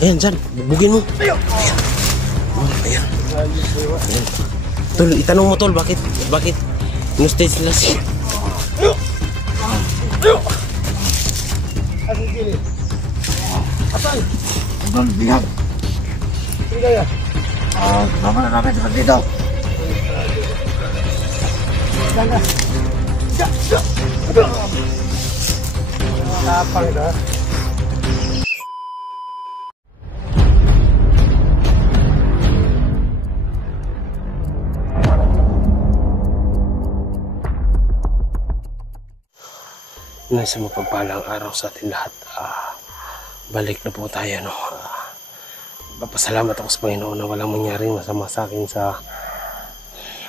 Ayan, dyan. Bugin mo. Ayan. Ayan. Ayan. Tol, itanong mo, Tol, bakit no-stage sila siya? Asan sili? Asan? Asan bihag? Sili kaya? Nama na namin sa dito. Sana. Tapang ito. Nasa mapagpalang araw sa atin lahat. Balik na po tayo, no? Papasalamat ako sa Panginoon na walang mangyaring masama sa akin sa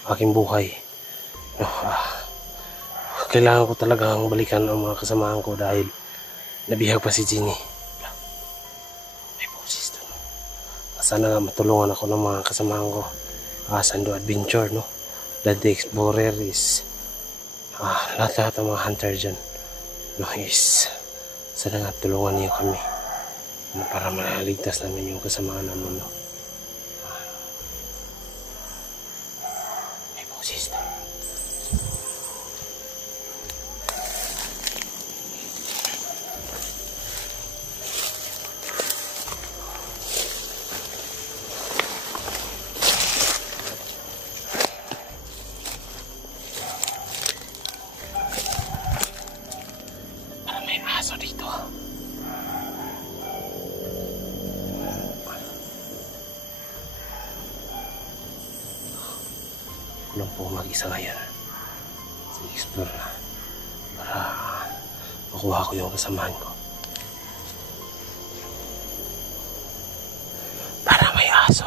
aking buhay. No, kailangan ko talagang balikan ang mga kasamahan ko dahil nabihag pa si Jenny. Ay po, sister. Sana nga matulungan ako ng mga kasamahan ko. Sando Adventure, no? Dante Explorer is lahat ng mga hunter dyan. No, is sana nga tulungan niyo kami para maligtas namin yung kasamaan namin, no? Ay po, sister. Parang may aso dito. Kulang po mag-isa ngayon sa explore na para makuha ko yung kasamahan ko. Para may aso.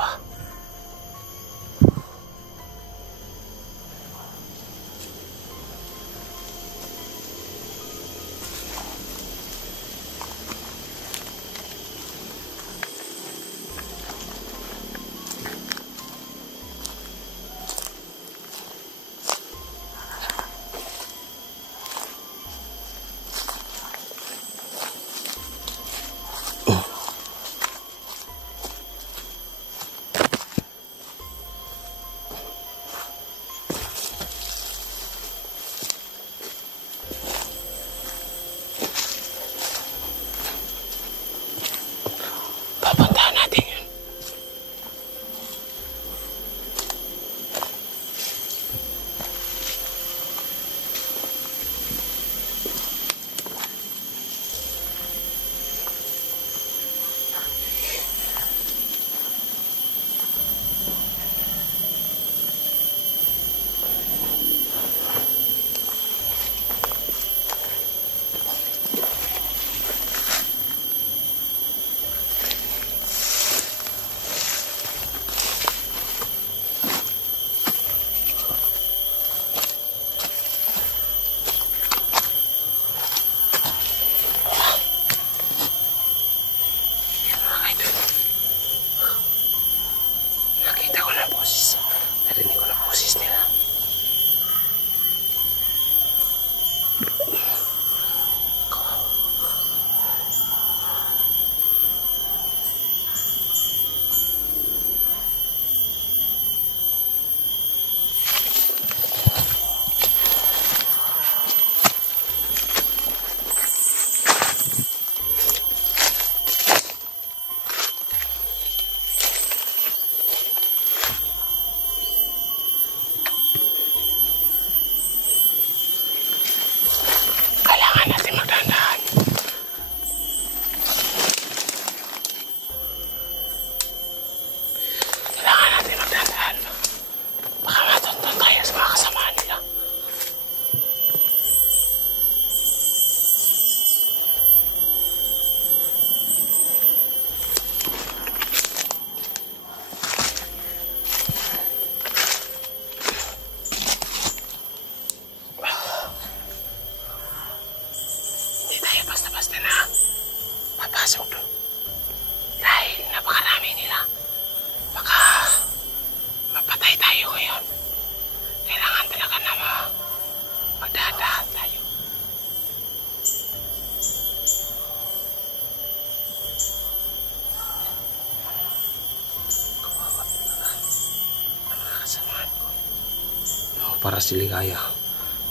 para si Ligaya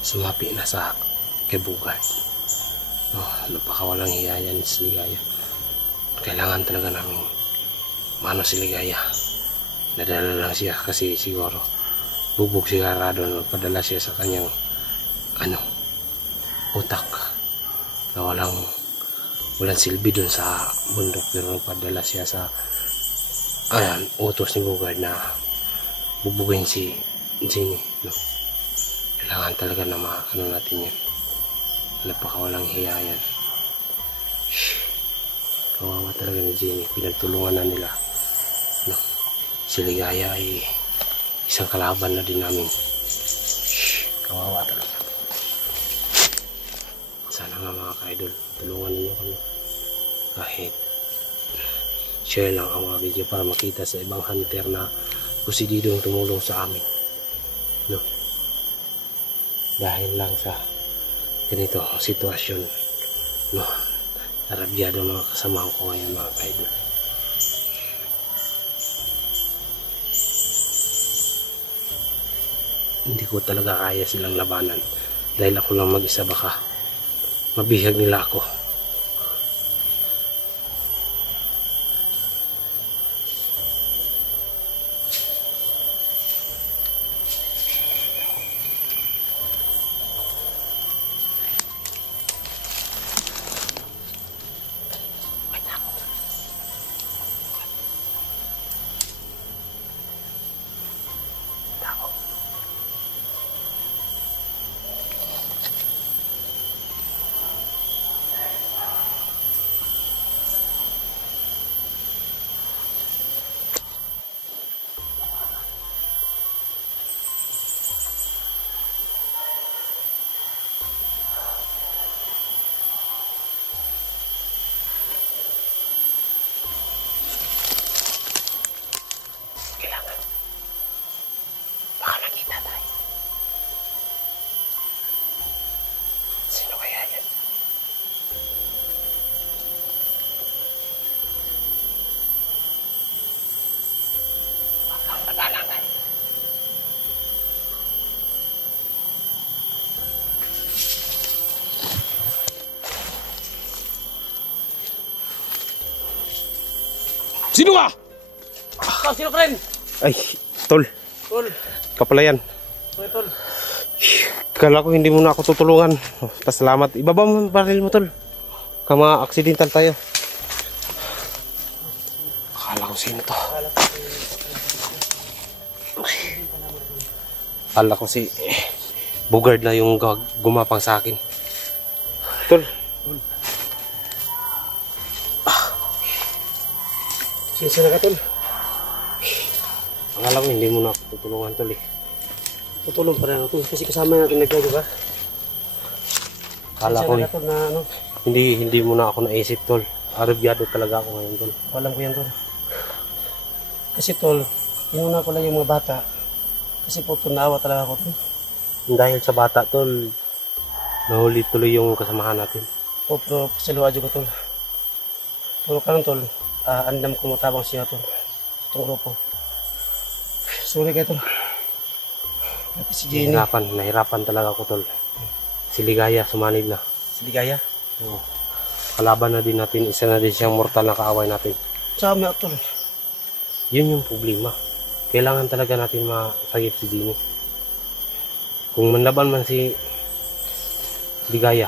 sumapi na sa kibugad. Napakawalang hiya yan si Ligaya. Kailangan talaga namin mano si Ligaya. Nadala lang siya kasi siguro bubog sigurado na padala siya sa kanyang utak na walang silbi dun sa bundok, pero padala siya sa utos ni Bugard na bubugin si Jenny, no? Kailangan talaga na natin yan. Napakawalang hiya yan. Kawawa talaga ni Jenny, pinagtulungan na nila, no? Si Ligaya ay isang kalaban na din namin. Kawawa talaga. Sana nga mga ka-idol, tulungan ninyo kami. Kahit share lang ang mga video para makita sa ibang hunter na pusididong tumulong sa amin, no? Dahil lang sa ganito sitwasyon, no? Narabyado mga kasama ko ngayon mga ka-idol. Hindi ko talaga kaya silang labanan dahil ako lang mag-isa, baka mabihag nila ako. Sino ka? Sino ka rin? Ay, tol. Tol. Kapalayan. Okay, tol. Kala ko hindi mo na ako tutulungan. Pasalamat. Ibaba mo ang baril mo, tol. Kama accidental tayo. Akala ko sino to. Akala ko si Bugard na yung gumapang sa akin. Tol. Sinsya na ka, tol. Akala ko hindi mo na ako tutulungan, tol. Tutulong pa rin ako, tol. Kasi kasama natin nagkaw, diba? Akala ko na, tol, na ano. Hindi mo na ako naisip, tol. Arabyado talaga ako ngayon, tol. Alam ko yan, tol. Kasi, tol, inuna ko lang yung mga bata. Kasi po, tol, naawa talaga ako, tol. Dahil sa bata, tol, nahuli tuloy yung kasamahan natin. O, pero pasaluadyo ko, tol. Pero ka lang, tol. Andam ko matabang siya, tol. Itong grupo. Sorry kayo, tol. Si Jenny. Nahirapan talaga ako, tol. Si Ligaya, sumanib na. Si Ligaya? Oo. Kalaban na din natin, isa na din siyang mortal na kaaway natin. Sama, tol. Yun yung problema. Kailangan talaga natin masagip si Jenny. Kung manlaban man si Ligaya,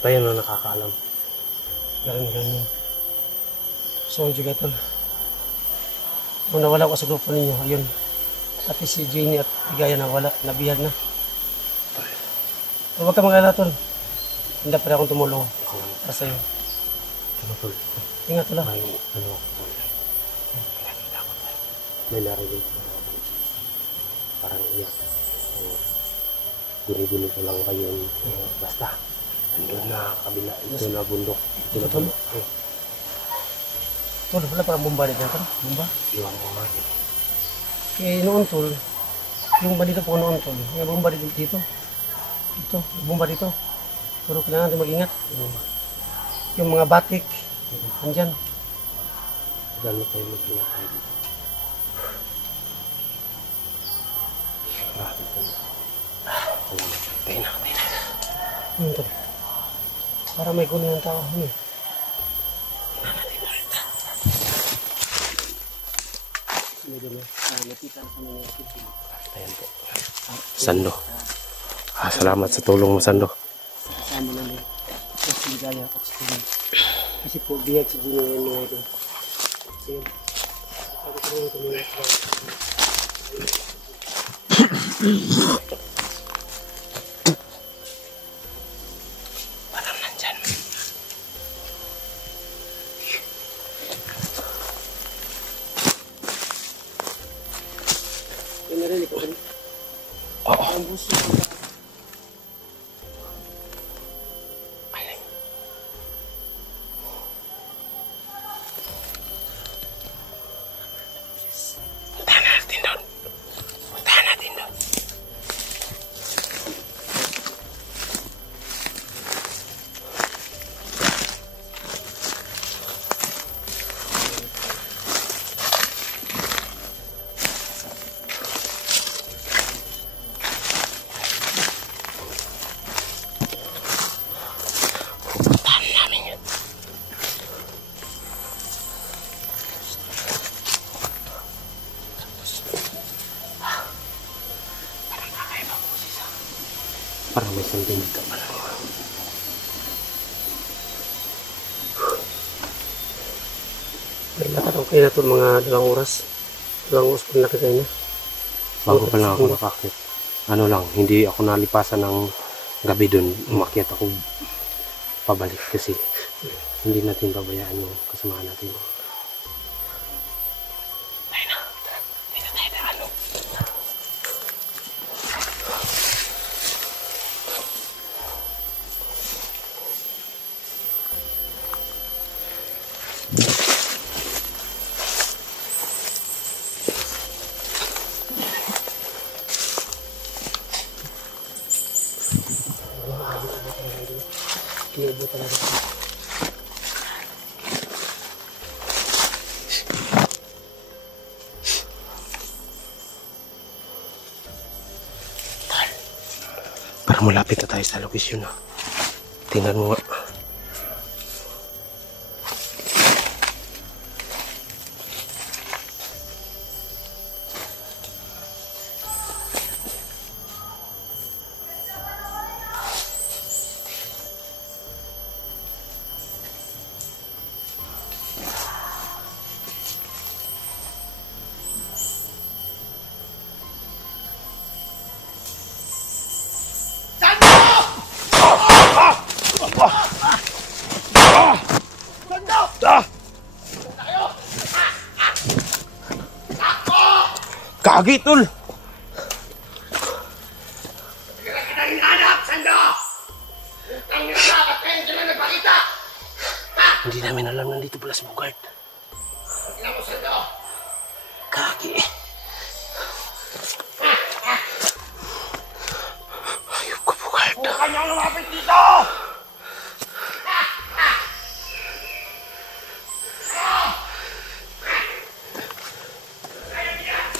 tayo na nakakaalam. Ganun. Sorry juga, tol. Kung nawala ko sa grupo ninyo, ayun. Pati si Jenny at Ligaya nawala, nabihag na. Huwag ka mag-alala, tol. Hindi pa rin akong tumulong para sa'yo. Ano, tol? Ingat, tol. May tol. May narinig ko na parang iyak. Guni-guni ko lang kayo. Basta. Andun na kabila. Ito na bundok. Ito na bundok. Tol, wala parang bomba dito, tol. Bomba? Iwan ko nga. Kaya noon, tol. Yung bandito po noon, tol. May bomba dito. Ito, bomba dito. Pero kailangan natin mag-ingat. Yung mga batik, andyan. Dami kayo mag-ingat kayo dito. Tayo na. Ano to? Para may kunin ng tao. Ano? Ayan po. Sando. Salamat sa tulong mo, Sando. Kasama namin. Mas ligaya ako sa tulong. Kasi po, biyag si Gino yan mga ito. Ayun. Ako ko rin kuminat lang. Parang nandyan. Yan na rin, ikaw rin. Oo. Ang buso. Puntahan natin doon. Pupuntahan namin yun. Parang may something dito. Naglakad ako kayo na ito mga 2 oras. 2 oras pag nakita niya. Bago pa lang ako nakakit. Ano lang, hindi ako nalipasan ng gabi dun. Umakyat ako pabalik kasi hindi natin babayaan yung kasamahan natin. Tayo na. Dito tayo na ano. Kinubutan na rin. Parang malapit na tayo sa lokasyon na. Tingnan mo nga. Kagi, tol! Kita hinahanap, Sando! Ang hinahanap, kayo hindi na nagpakita! Hindi namin alam nandito pala si Bugard. Tingnan mo, Sando! Kagi. Ayop ka, Bugard. Huwag kanyang lumapit dito!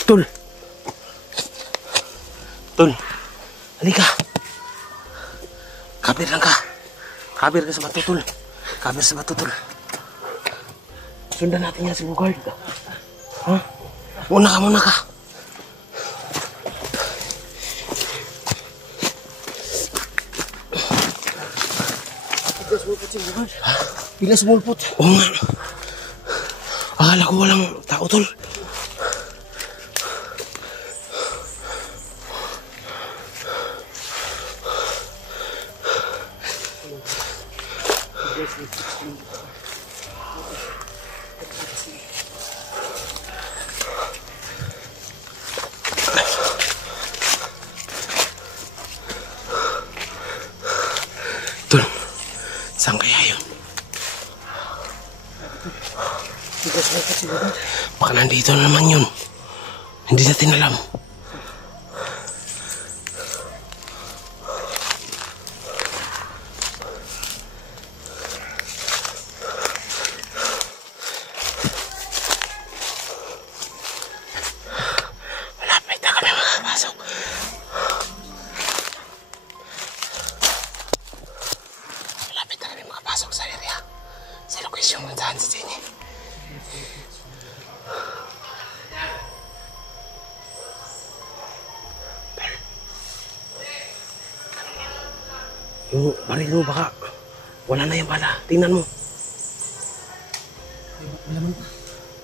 Tol! Tol! Halika! Kabir lang ka! Kabir ka sa bato, Tol! Kabir sa bato, Tol! Sundan natin yan si Bugard. Ha? Muna ka! Pilas mulpot si Bugard. Pilas mulpot. Oo nga. Akala ko walang tao, Tol. Tol, saan kaya yun? Pilas mulpot si Bugard. Baka nandito na naman yun. Hindi natin alam. Malapit na kami makapasok. Yung baril mo baka wala na yung bala. Tingnan mo.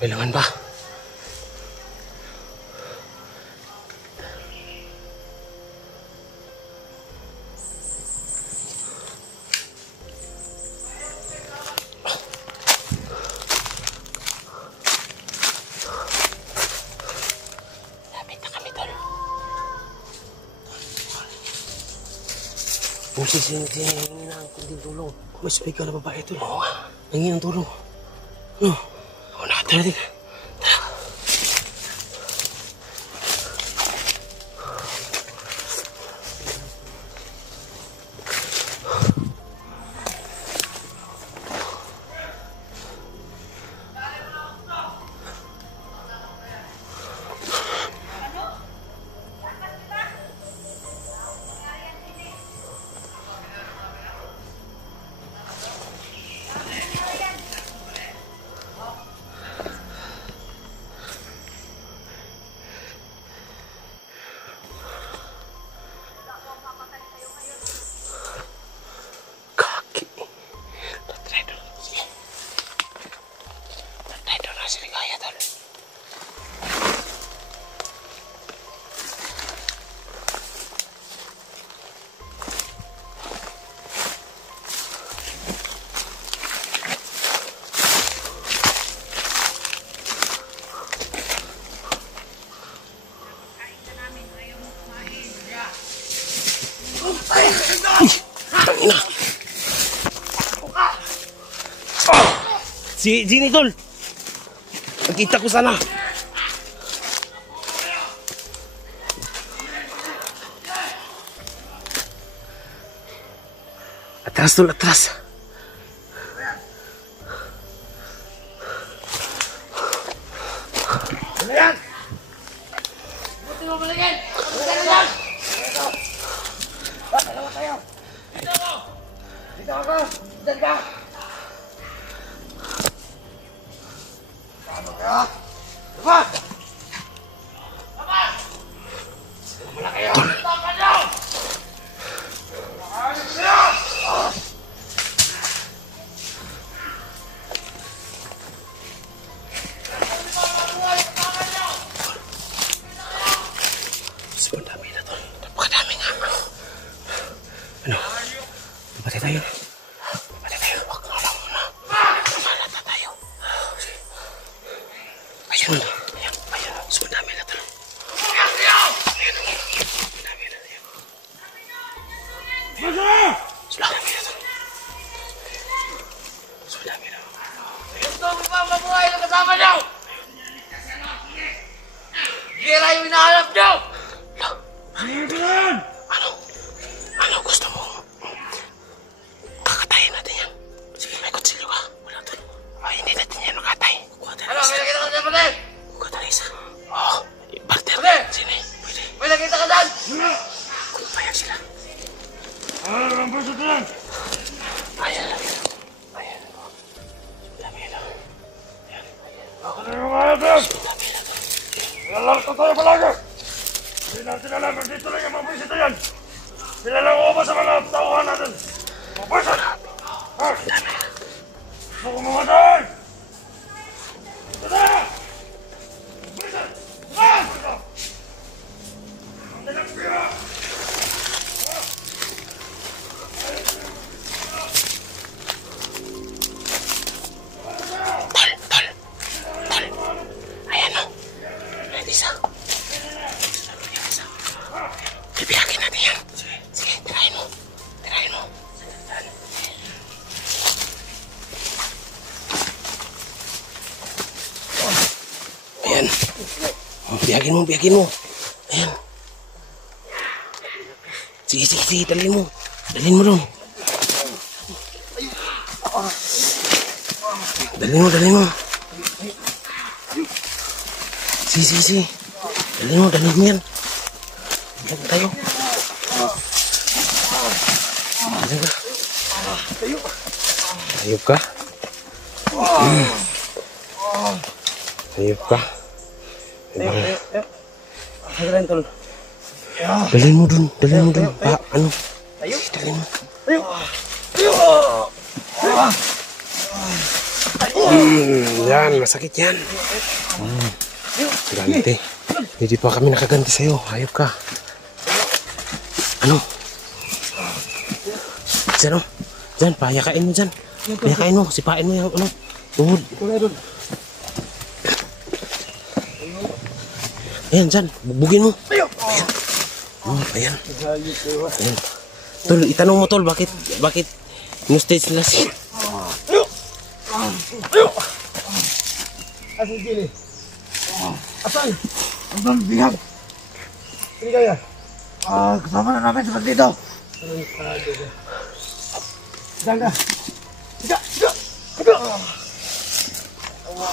May laman pa. Lapit na kami, tol. Pusis yung hingi ng kunting tulong. May sabay ka na babae, tol. Oo nga. Nangingi ng tulong. Ano? Oo na, tara din. Tara. Tangina. Si Ginny, tol. Nakita ko sana. Atras, tol, atras. Ano yan? Buti mo balikin! Ano yan? Dalawa tayo! Dito ako! Dito ako! Diyan ka! Paano kaya? Diba? Labas! Wala kayo! Tapan nyo! Ano kayo? So, dami na, tol. Napakadami nga. Ano? Papatay tayo. Papatay tayo. Huwag na lang muna. Malata tayo. Ayun. Ayun. Ayun. So, dami na, tol. Ayun. Dami na tayo. So, dami na, tol. So, dami na. Gusto mo ba mabuhay ng kasama nyo? Gira yung hinahanap nyo! Ano? Ano gusto mo? Kakatayin natin yan. Sige, may kutsilyo ka. Wala, tol. Ay, hindi natin yan makatay. Kuha tayo Ano, isa. may nakita ka dyan, pati? Kuha tayo isa. Oo. Barter. Pati? Sino eh? Pwede. May nakita ka dyan? Kumpayag sila. Ang puso ko yan! Ayan lang yun. Ayan. Dami yun. Ayan. Ako na yung mga yan! Dami yun. Lalak na tayo palagi! Hindi natin alam, dito lang yung mga bisita yan! Sila lang upa sa mga tauhan natin! Mga bisit! Ha? Dami yun. Gusto ko mamatay! Dito na! Bisit! Ha? Ang dalang pira! Tol, tol. Tol. Ayan o. Ayan isa. Ayan isa. Bibiyagin natin yan. Sige, tirahin mo. Tirahin mo. Ayan. Biyagin mo, biyagin mo. Ayan. Sige, sige, sige. Dalhin mo. Dalhin mo doon. Dalhin mo, dalhin mo. Sige, sige, sige. Dalhin mo yan. Dalhin tayo. Dalhin ka. Ayop ka? Ayop ka. Tayo, tayo, tayo. Hagalan, tol. Dalhin mo dun. Dalhin mo dun. Pa, ano? Tayo. Dalhin mo. Tayo. Tayo. Yan, masakit yan. Ganti. Hindi pa kami nakaganti sa'yo. Ayop ka. Ano? Diyan o. Diyan, payakain mo dyan. Payakain mo. Sipain mo yung ano. Tuhod. Ayan, dyan. Bugbugin mo. Ayan. Oh, ayan. Ayan. Tol, itanong mo tol, bakit new stage nila si... Asan si Jilly? Asan? Ang bihag. Hindi kaya? Kasama na namin sa bandito. Saan ka? Higa! Higa! Higa!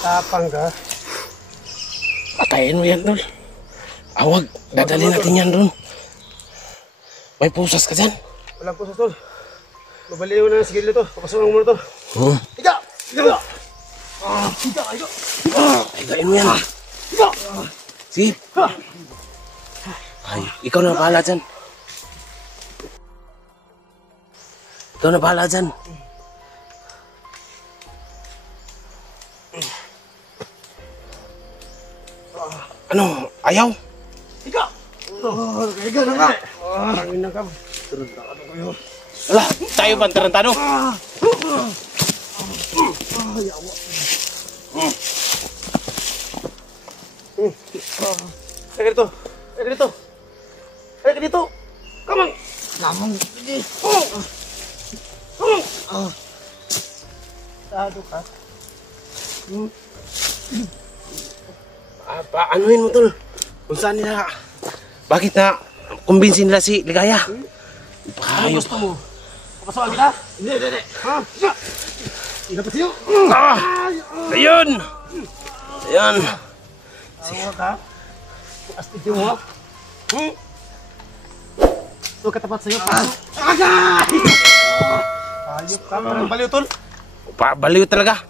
Tapang ka. Patayin mo yan, tol. Awag, dadali natin yan doon. May pusas ka dyan. Walang pusas, tol. Babaliw na ng sigil nito. Papasukan mo na to. Oo. Higa! Higa! Higa! Higa! Higain mo yan. Higa! Sige. Ay, ikaw na bahala dyan. Ikaw na bahala dyan. Ano? Ayaw? Higa! Higa na nga! Hangin na ka. Tarantado kayo. Wala, tayo ba tarantado? Ay, dito. Ay, dito. Ay, dito. Come on. Lamang. Tado ka. Paanohin mo tol? Kung saan nila? Bakit na kumbinsin nila si Ligaya? Ano gusto mo? Papasukan kita? Hindi. Ha? Higa! Higa pa sa'yo. Ayun! Ayun! Tawa ka? Astig yung mo? Ito katapat sa'yo. Agay! Ayop ka. Parang baliw, tol. Baliw talaga.